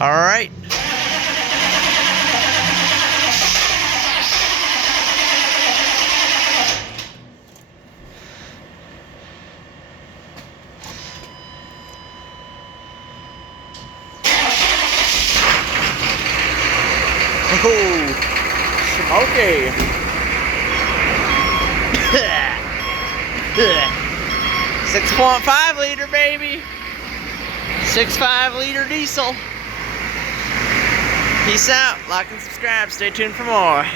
All right. Oh, smoky. 6.5 liter, baby. 6.5 liter diesel. Peace out. Like and subscribe. Stay tuned for more.